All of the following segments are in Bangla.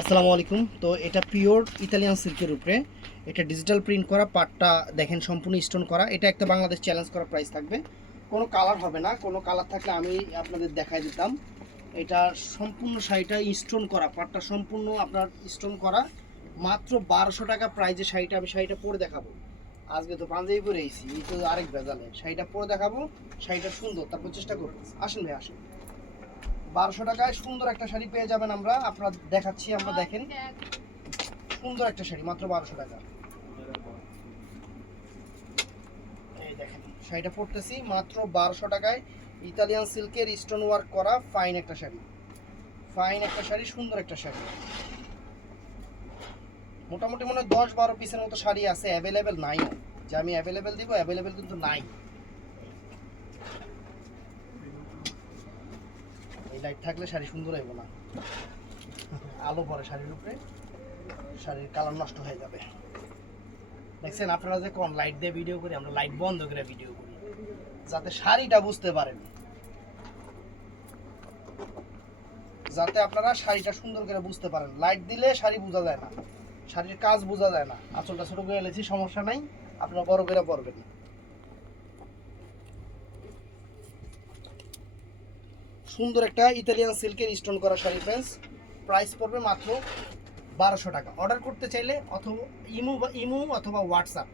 আসসালামু আলাইকুম। তো এটা পিওর ইতালিয়ান সিল্কের উপরে, এটা ডিজিটাল প্রিন্ট করা, পাটটা দেখেন সম্পূর্ণ স্টোন করা। এটা একটা বাংলাদেশ চ্যালেঞ্জ করা প্রাইস থাকবে, কোনো কালার হবে না। কোনো কালার থাকলে আমি আপনাদের দেখাই দিতাম। এটা সম্পূর্ণ শাড়িটা স্টোন করা, পাটটা সম্পূর্ণ আপনার স্টোন করা। মাত্র 1200 টাকা প্রাইজে শাড়িটা, আমি শাড়িটা পরে দেখাবো। আজকে তো পাঞ্জাবি পরে এসেছি, এই তো আরেক ভেজালে শাড়িটা পরে দেখাবো। শাড়িটা সুন্দর, তারপর চেষ্টা করবো। আসেন ভাই আসেন। 1200 টাকায় সুন্দর একটা শাড়ি পেয়ে যাবেন। আমরা দেখাচ্ছি, আমরা দেখেন সুন্দর একটা শাড়ি মাত্র 1200 টাকা। এই দেখেন শাড়িটা পরতেছি মাত্র 1200 টাকায়। ইতালিয়ান সিল্কের স্টোন ওয়ার্ক করা ফাইন একটা শাড়ি, ফাইন একটা শাড়ি, সুন্দর একটা শাড়ি। মোটামুটি মনে হয় 10-12 পিসের মতো শাড়ি আছে, অ্যাভেলেবেল নাই যে আমি অ্যাভেলেবেল দিব, অ্যাভেলেবেল কিন্তু নাই। এই লাইট থাকলে শাড়ি সুন্দর হইব না, আলো পড়ে শাড়ির উপরে, শাড়ির কালার নষ্ট হয়ে যাবে। দেখছেন আপনারা যে কোন লাইট দিয়ে ভিডিও করি, আমরা লাইট বন্ধ করে ভিডিও করি যাতে শাড়িটা বুঝতে পারেন, যাতে আপনারা শাড়িটা সুন্দর করে বুঝতে পারেন। লাইট দিলে শাড়ি বোঝা যায় না, শাড়ির কাজ বোঝা যায় না। আঁচলটা ছোট করে এলেছি, সমস্যা নাই, আপনারা বড় করে পরবেন। সুন্দর একটা ইতালিয়ান সিল্কের স্টোন করা শাড়ি ফ্রেন্ডস, প্রাইস পড়বে মাত্র 1200 টাকা। অর্ডার করতে চাইলে অথবা ইমো অথবা হোয়াটসঅ্যাপ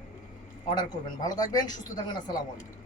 অর্ডার করবেন। ভালো থাকবেন, সুস্থ থাকবেন। আসসালামু আলাইকুম।